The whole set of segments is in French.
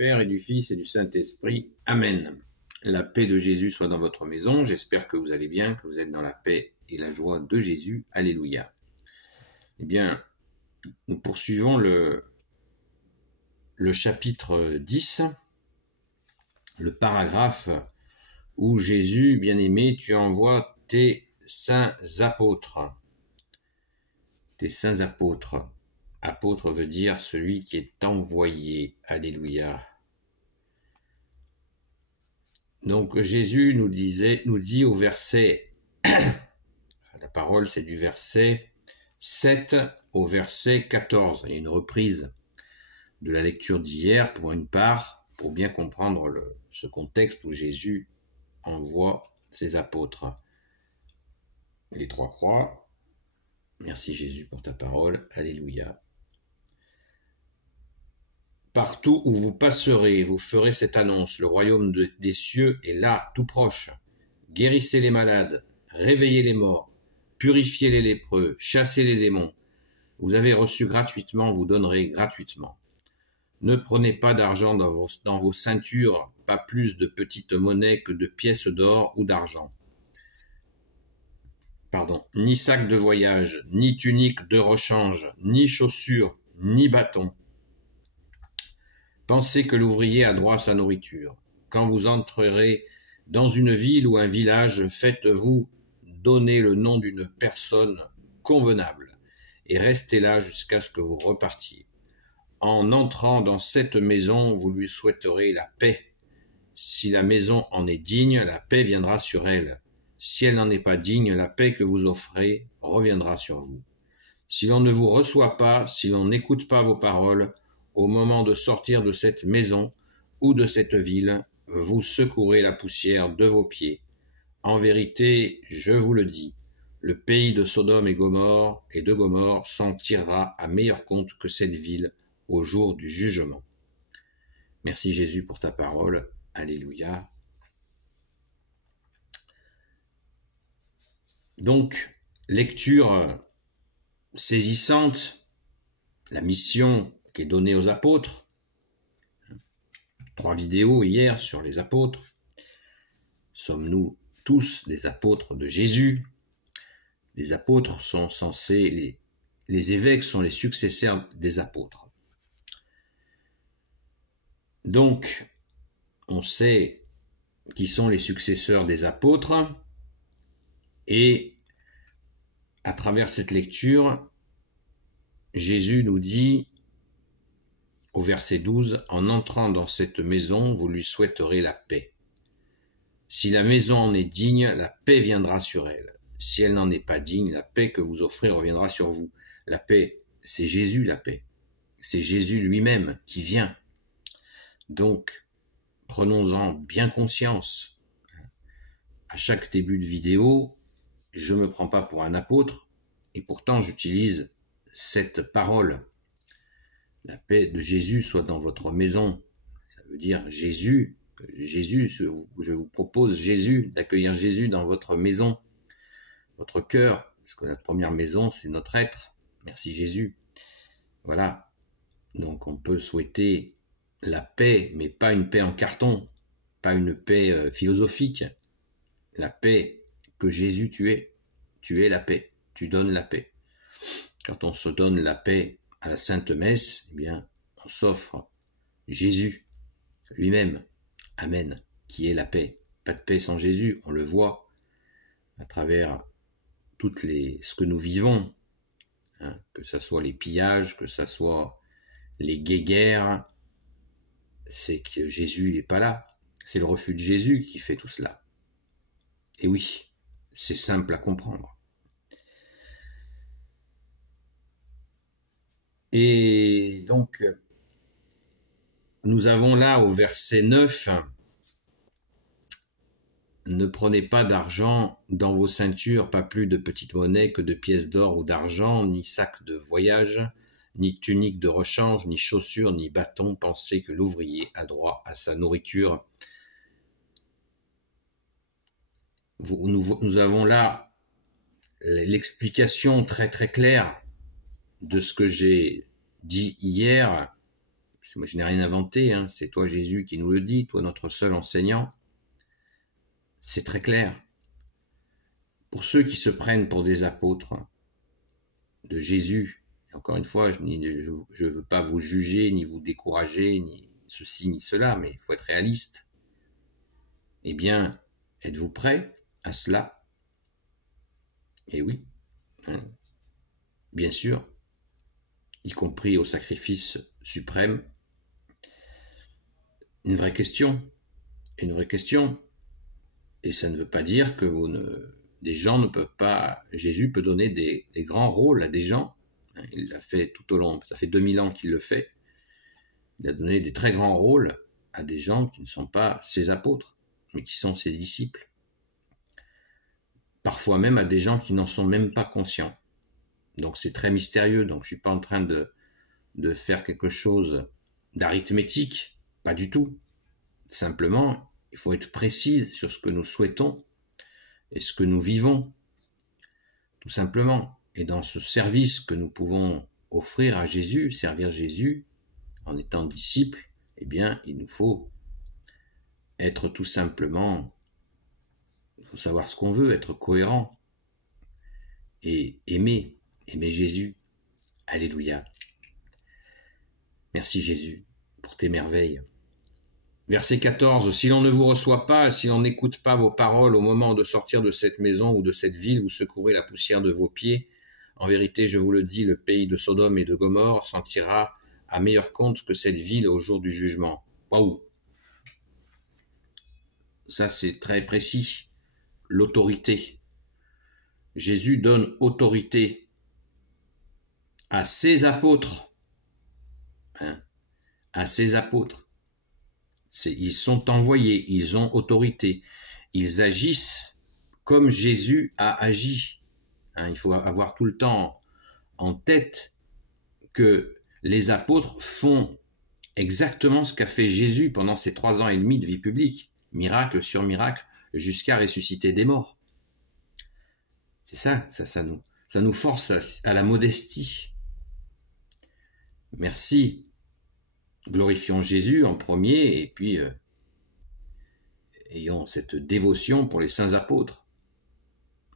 Père et du Fils et du Saint-Esprit. Amen. La paix de Jésus soit dans votre maison. J'espère que vous allez bien, que vous êtes dans la paix et la joie de Jésus. Alléluia. Eh bien, nous poursuivons le chapitre 10, le paragraphe où Jésus, bien-aimé, tu envoies tes saints apôtres. Tes saints apôtres. Apôtre veut dire celui qui est envoyé. Alléluia. Donc Jésus nous dit au verset, la parole c'est du verset 7 au verset 14. Il y a une reprise de la lecture d'hier pour une part, pour bien comprendre ce contexte où Jésus envoie ses apôtres. Les trois croix. Merci Jésus pour ta parole. Alléluia. Partout où vous passerez, vous ferez cette annonce. Le royaume des cieux est là, tout proche. Guérissez les malades, réveillez les morts, purifiez les lépreux, chassez les démons. Vous avez reçu gratuitement, vous donnerez gratuitement. Ne prenez pas d'argent dans vos ceintures, pas plus de petites monnaies que de pièces d'or ou d'argent. Ni sac de voyage, ni tunique de rechange, ni chaussures, ni bâton. Pensez que l'ouvrier a droit à sa nourriture. Quand vous entrerez dans une ville ou un village, faites-vous donner le nom d'une personne convenable et restez là jusqu'à ce que vous repartiez. En entrant dans cette maison, vous lui souhaiterez la paix. Si la maison en est digne, la paix viendra sur elle. Si elle n'en est pas digne, la paix que vous offrez reviendra sur vous. Si l'on ne vous reçoit pas, si l'on n'écoute pas vos paroles, au moment de sortir de cette maison ou de cette ville, vous secourez la poussière de vos pieds. En vérité, je vous le dis, le pays de Sodome et de Gomorrhe s'en tirera à meilleur compte que cette ville au jour du jugement. Merci Jésus pour ta parole. Alléluia. Donc, lecture saisissante, la mission qui est donnée aux apôtres. 3 vidéos hier sur les apôtres. Sommes-nous tous des apôtres de Jésus? Les apôtres sont censés, les évêques sont les successeurs des apôtres. Donc, on sait qui sont les successeurs des apôtres et à travers cette lecture, Jésus nous dit au verset 12, « En entrant dans cette maison, vous lui souhaiterez la paix. Si la maison en est digne, la paix viendra sur elle. Si elle n'en est pas digne, la paix que vous offrez reviendra sur vous. » La paix, c'est Jésus la paix. C'est Jésus lui-même qui vient. Donc, prenons-en bien conscience. À chaque début de vidéo, je ne me prends pas pour un apôtre, et pourtant j'utilise cette parole. La paix de Jésus soit dans votre maison. Ça veut dire Jésus, je vous propose d'accueillir Jésus dans votre maison, votre cœur, parce que notre première maison, c'est notre être. Merci Jésus. Voilà. Donc on peut souhaiter la paix, mais pas une paix en carton, pas une paix philosophique. La paix que Jésus tu es la paix, tu donnes la paix. Quand on se donne la paix à la Sainte Messe, eh bien, on s'offre Jésus lui-même, Amen, qui est la paix. Pas de paix sans Jésus, on le voit à travers ce que nous vivons, hein, que ce soit les pillages, que ce soit les guéguerres, c'est que Jésus n'est pas là. C'est le refus de Jésus qui fait tout cela. Et oui, c'est simple à comprendre. Et donc, nous avons là au verset 9, « Ne prenez pas d'argent dans vos ceintures, pas plus de petites monnaies que de pièces d'or ou d'argent, ni sac de voyage, ni tunique de rechange, ni chaussures, ni bâton. Pensez que l'ouvrier a droit à sa nourriture. » Nous avons là l'explication très très claire de ce que j'ai dit hier, Moi, je n'ai rien inventé, hein. C'est toi Jésus qui nous le dit, toi notre seul enseignant. C'est très clair. Pour ceux qui se prennent pour des apôtres de Jésus, et encore une fois, je ne veux pas vous juger, ni vous décourager, ni ceci, ni cela, mais il faut être réaliste. Eh bien, êtes-vous prêts à cela? Eh oui, hein, bien sûr, y compris au sacrifice suprême. Une vraie question, et ça ne veut pas dire que des gens ne peuvent pas, Jésus peut donner des grands rôles à des gens, il l'a fait tout au long, ça fait 2000 ans qu'il le fait, il a donné des très grands rôles à des gens qui ne sont pas ses apôtres, mais qui sont ses disciples. Parfois même à des gens qui n'en sont même pas conscients. Donc c'est très mystérieux, donc je ne suis pas en train de faire quelque chose d'arithmétique, pas du tout. Simplement, il faut être précis sur ce que nous souhaitons et ce que nous vivons, tout simplement. Et dans ce service que nous pouvons offrir à Jésus, servir Jésus, en étant disciples, eh bien, il nous faut être tout simplement, il faut savoir ce qu'on veut, être cohérent et aimer Jésus. Alléluia. Merci Jésus pour tes merveilles. Verset 14, si l'on ne vous reçoit pas, si l'on n'écoute pas vos paroles au moment de sortir de cette maison ou de cette ville, vous secourez la poussière de vos pieds. En vérité, je vous le dis, le pays de Sodome et de Gomorrhe s'en tirera à meilleur compte que cette ville au jour du jugement. Waouh! Ça, c'est très précis. L'autorité. Jésus donne autorité à ses apôtres. À ses apôtres. Ils sont envoyés, ils ont autorité. Ils agissent comme Jésus a agi. Il faut avoir tout le temps en tête que les apôtres font exactement ce qu'a fait Jésus pendant ces 3 ans et demi de vie publique. Miracle sur miracle, jusqu'à ressusciter des morts. C'est ça nous force à la modestie. Merci. Glorifions Jésus en premier et puis ayons cette dévotion pour les saints apôtres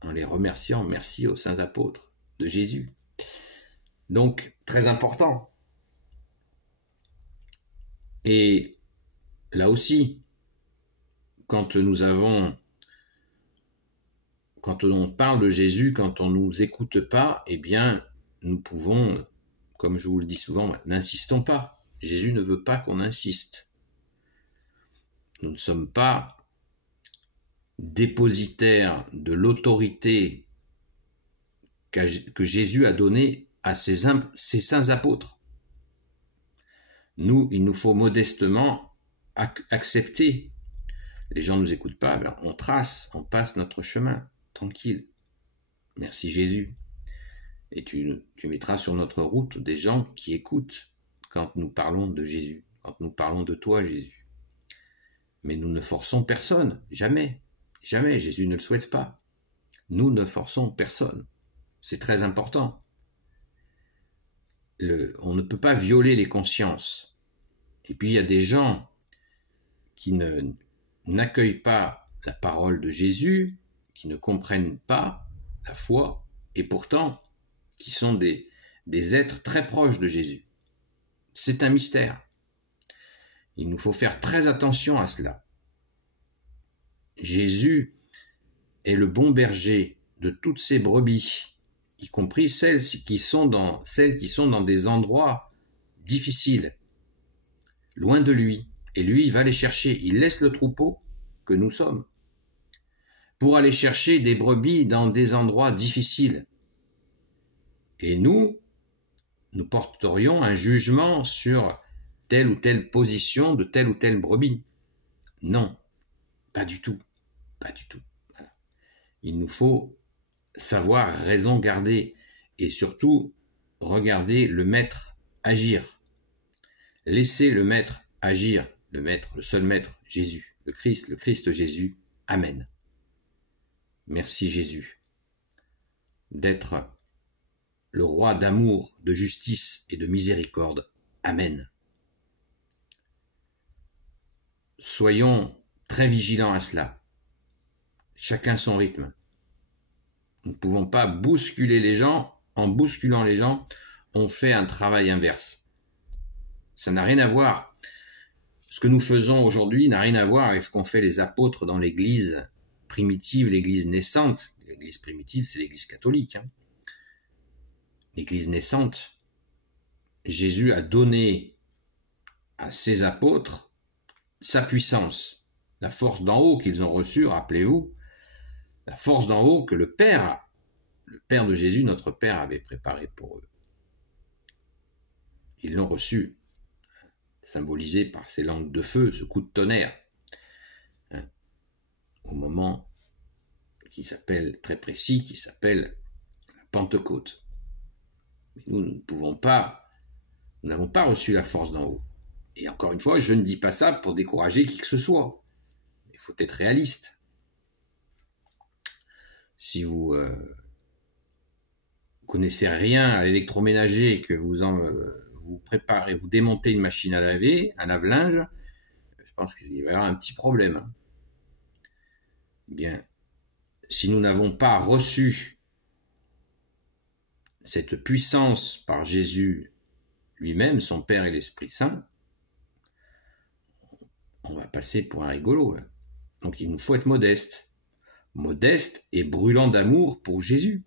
en les remerciant. Merci aux saints apôtres de Jésus. Donc, très important. Et là aussi, quand on parle de Jésus, quand on ne nous écoute pas, eh bien, nous pouvons, comme je vous le dis souvent, n'insistons pas. Jésus ne veut pas qu'on insiste. Nous ne sommes pas dépositaires de l'autorité que Jésus a donnée à ses saints apôtres. Nous, il nous faut modestement accepter. Les gens ne nous écoutent pas, ben on passe notre chemin, tranquille. Merci Jésus. Et tu mettras sur notre route des gens qui écoutent quand nous parlons de Jésus, quand nous parlons de toi, Jésus. Mais nous ne forçons personne, jamais. Jamais, Jésus ne le souhaite pas. Nous ne forçons personne. C'est très important. On ne peut pas violer les consciences. Et puis il y a des gens qui n'accueillent pas la parole de Jésus, qui ne comprennent pas la foi, et pourtant qui sont des êtres très proches de Jésus. C'est un mystère. Il nous faut faire très attention à cela. Jésus est le bon berger de toutes ces brebis, y compris celles qui sont dans des endroits difficiles, loin de lui. Et lui, il va les chercher. Il laisse le troupeau que nous sommes pour aller chercher des brebis dans des endroits difficiles. Et nous porterions un jugement sur telle ou telle position de telle ou telle brebis. Non, pas du tout. Pas du tout. Voilà. Il nous faut savoir raison garder et surtout regarder le maître agir. Laisser le maître agir, le seul maître, Jésus, le Christ Jésus. Amen. Merci Jésus d'être le roi d'amour, de justice et de miséricorde. Amen. soyons très vigilants à cela. Chacun son rythme. Nous ne pouvons pas bousculer les gens. En bousculant les gens, on fait un travail inverse. Ça n'a rien à voir. Ce que nous faisons aujourd'hui n'a rien à voir avec ce qu'ont fait les apôtres dans l'église primitive, l'église naissante. L'église primitive, c'est l'église catholique. L'église naissante. Jésus a donné à ses apôtres sa puissance, la force d'en haut qu'ils ont reçue, rappelez-vous, la force d'en haut que le Père de Jésus, notre Père, avait préparée pour eux. Ils l'ont reçue, symbolisé par ces langues de feu, ce coup de tonnerre, au moment qui s'appelle, très précis, qui s'appelle la Pentecôte. Mais nous n'avons pas reçu la force d'en haut. Et encore une fois, je ne dis pas ça pour décourager qui que ce soit. Il faut être réaliste. Si vous connaissez rien à l'électroménager et que vous préparez, vous démontez une machine à laver, un lave-linge, je pense qu'il va y avoir un petit problème. Bien, si nous n'avons pas reçu cette puissance par Jésus lui-même, son Père et l'Esprit Saint, on va passer pour un rigolo. Donc il nous faut être modeste. Modeste et brûlant d'amour pour Jésus.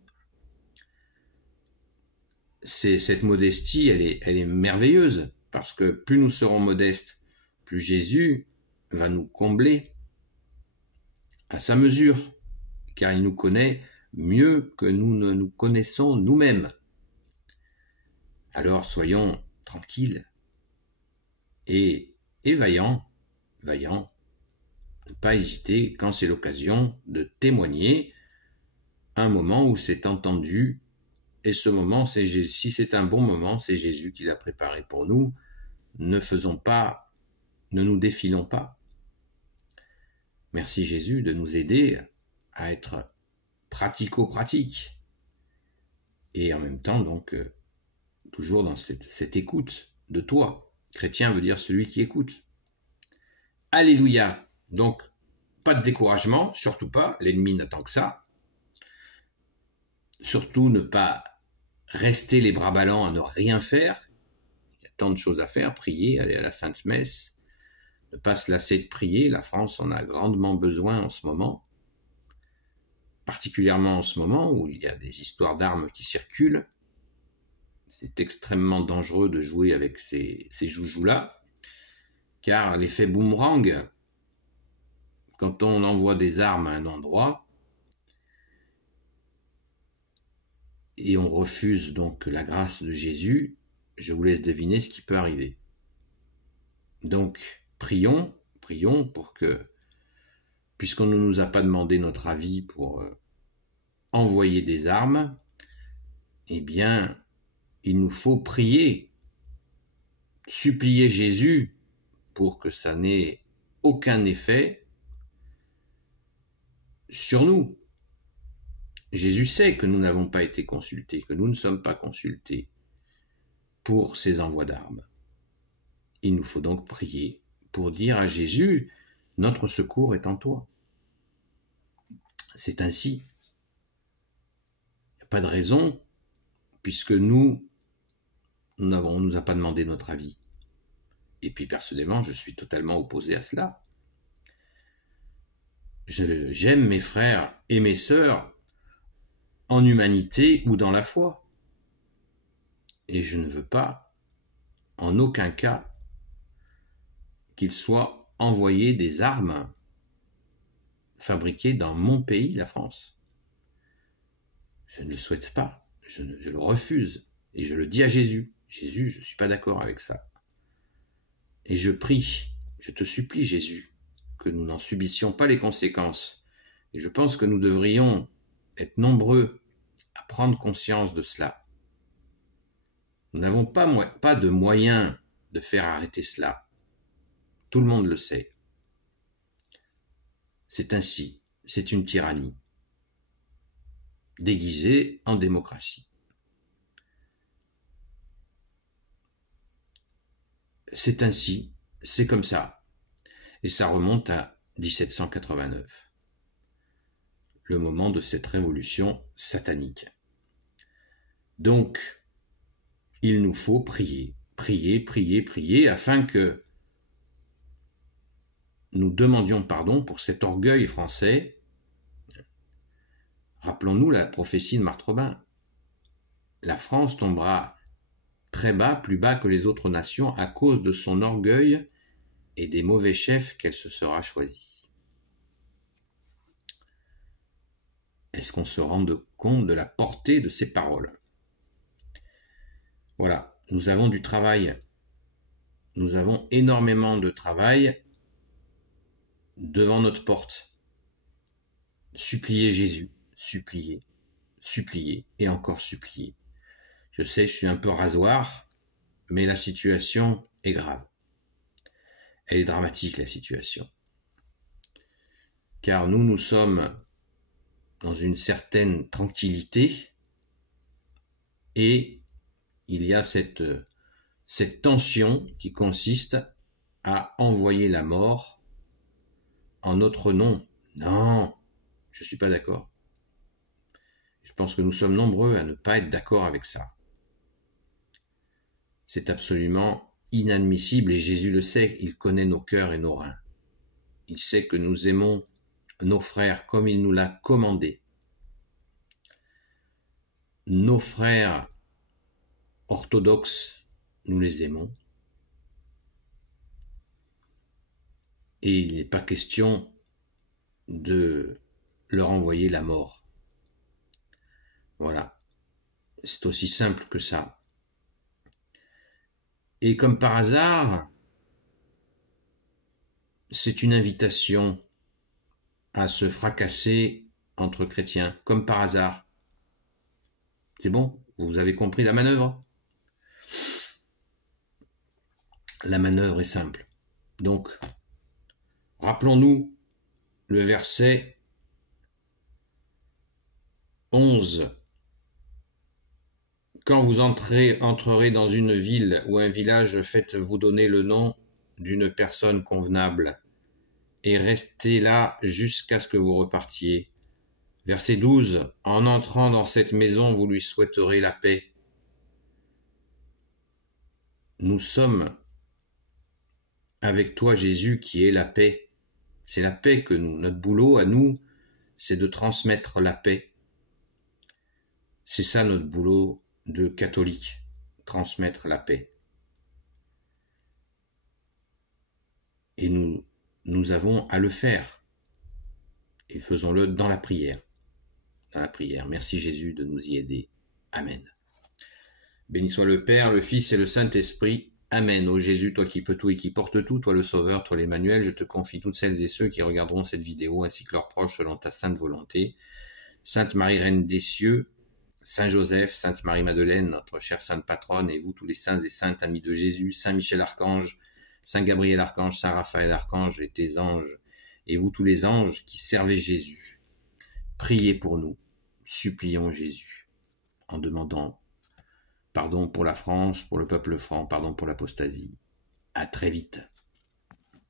Cette modestie, elle est merveilleuse, parce que plus nous serons modestes, plus Jésus va nous combler à sa mesure, car il nous connaît mieux que nous ne nous connaissons nous-mêmes. Alors soyons tranquilles et vaillants, ne pas hésiter quand c'est l'occasion de témoigner un moment où c'est entendu. Et ce moment, si c'est un bon moment, c'est Jésus qui l'a préparé pour nous. Ne nous défilons pas. Merci Jésus de nous aider à être pratico-pratique. Et en même temps, donc, toujours dans cette écoute de toi. Chrétien veut dire celui qui écoute. Alléluia. Donc, pas de découragement, surtout pas. L'ennemi n'attend que ça. Surtout ne pas rester les bras ballants à ne rien faire. Il y a tant de choses à faire, prier, aller à la Sainte Messe, ne pas se lasser de prier. La France en a grandement besoin en ce moment, particulièrement en ce moment où il y a des histoires d'armes qui circulent. C'est extrêmement dangereux de jouer avec ces joujoux-là, car l'effet boomerang, quand on envoie des armes à un endroit, et on refuse donc la grâce de Jésus, je vous laisse deviner ce qui peut arriver. Donc, prions pour que, puisqu'on ne nous a pas demandé notre avis pour envoyer des armes, eh bien, il nous faut prier, supplier Jésus pour que ça n'ait aucun effet sur nous. Jésus sait que nous n'avons pas été consultés, que nous ne sommes pas consultés pour ces envois d'armes. Il nous faut donc prier pour dire à Jésus, notre secours est en toi. C'est ainsi. Il n'y a pas de raison, puisque on ne nous a pas demandé notre avis. Et puis personnellement, je suis totalement opposé à cela. J'aime mes frères et mes sœurs en humanité ou dans la foi. Et je ne veux pas, en aucun cas, qu'ils soient envoyés des armes fabriquées dans mon pays, la France. Je ne le souhaite pas, je le refuse, et je le dis à Jésus. Jésus, je ne suis pas d'accord avec ça. Et je prie, je te supplie Jésus, que nous n'en subissions pas les conséquences. Et je pense que nous devrions être nombreux à prendre conscience de cela. Nous n'avons pas de moyens de faire arrêter cela. Tout le monde le sait. C'est ainsi, c'est une tyrannie, déguisée en démocratie. C'est ainsi, c'est comme ça. Et ça remonte à 1789, le moment de cette révolution satanique. Donc, il nous faut prier, prier, prier, prier, afin que nous demandions pardon pour cet orgueil français. Rappelons-nous la prophétie de Marthe Robin. La France tombera très bas, plus bas que les autres nations, à cause de son orgueil et des mauvais chefs qu'elle se sera choisis. Est-ce qu'on se rend compte de la portée de ces paroles? Voilà, nous avons du travail. Nous avons énormément de travail devant notre porte. Supplier Jésus, supplier, supplier et encore supplier. Je sais, je suis un peu rasoir, mais la situation est grave. Elle est dramatique, la situation. Car nous sommes dans une certaine tranquillité et il y a cette tension qui consiste à envoyer la mort en notre nom. Non, je ne suis pas d'accord. Je pense que nous sommes nombreux à ne pas être d'accord avec ça. C'est absolument inadmissible et Jésus le sait, il connaît nos cœurs et nos reins. Il sait que nous aimons nos frères comme il nous l'a commandé. Nos frères orthodoxes, nous les aimons. Et il n'est pas question de leur envoyer la mort. Voilà. C'est aussi simple que ça. Et comme par hasard, c'est une invitation à se fracasser entre chrétiens, comme par hasard. C'est bon? Vous avez compris la manœuvre? La manœuvre est simple. Donc, rappelons-nous le verset 11. Quand vous entrerez dans une ville ou un village, faites-vous donner le nom d'une personne convenable et restez là jusqu'à ce que vous repartiez. Verset 12. En entrant dans cette maison, vous lui souhaiterez la paix. Nous sommes avec toi, Jésus, qui est la paix. C'est la paix que notre boulot à nous, c'est de transmettre la paix. C'est ça notre boulot de catholique, transmettre la paix. Et nous avons à le faire. Et faisons-le dans la prière. Dans la prière. Merci Jésus de nous y aider. Amen. Béni soit le Père, le Fils et le Saint-Esprit. Amen. Ô Jésus, toi qui peux tout et qui portes tout, toi le Sauveur, toi l'Emmanuel, je te confie toutes celles et ceux qui regarderont cette vidéo, ainsi que leurs proches selon ta sainte volonté. Sainte Marie, Reine des cieux, Saint Joseph, Sainte Marie-Madeleine, notre chère Sainte Patronne, et vous tous les saints et saintes amis de Jésus, Saint Michel Archange, Saint Gabriel Archange, Saint Raphaël Archange et tes anges, et vous tous les anges qui servez Jésus, priez pour nous, supplions Jésus, en demandant pardon pour la France, pour le peuple franc, pardon pour l'apostasie. À très vite.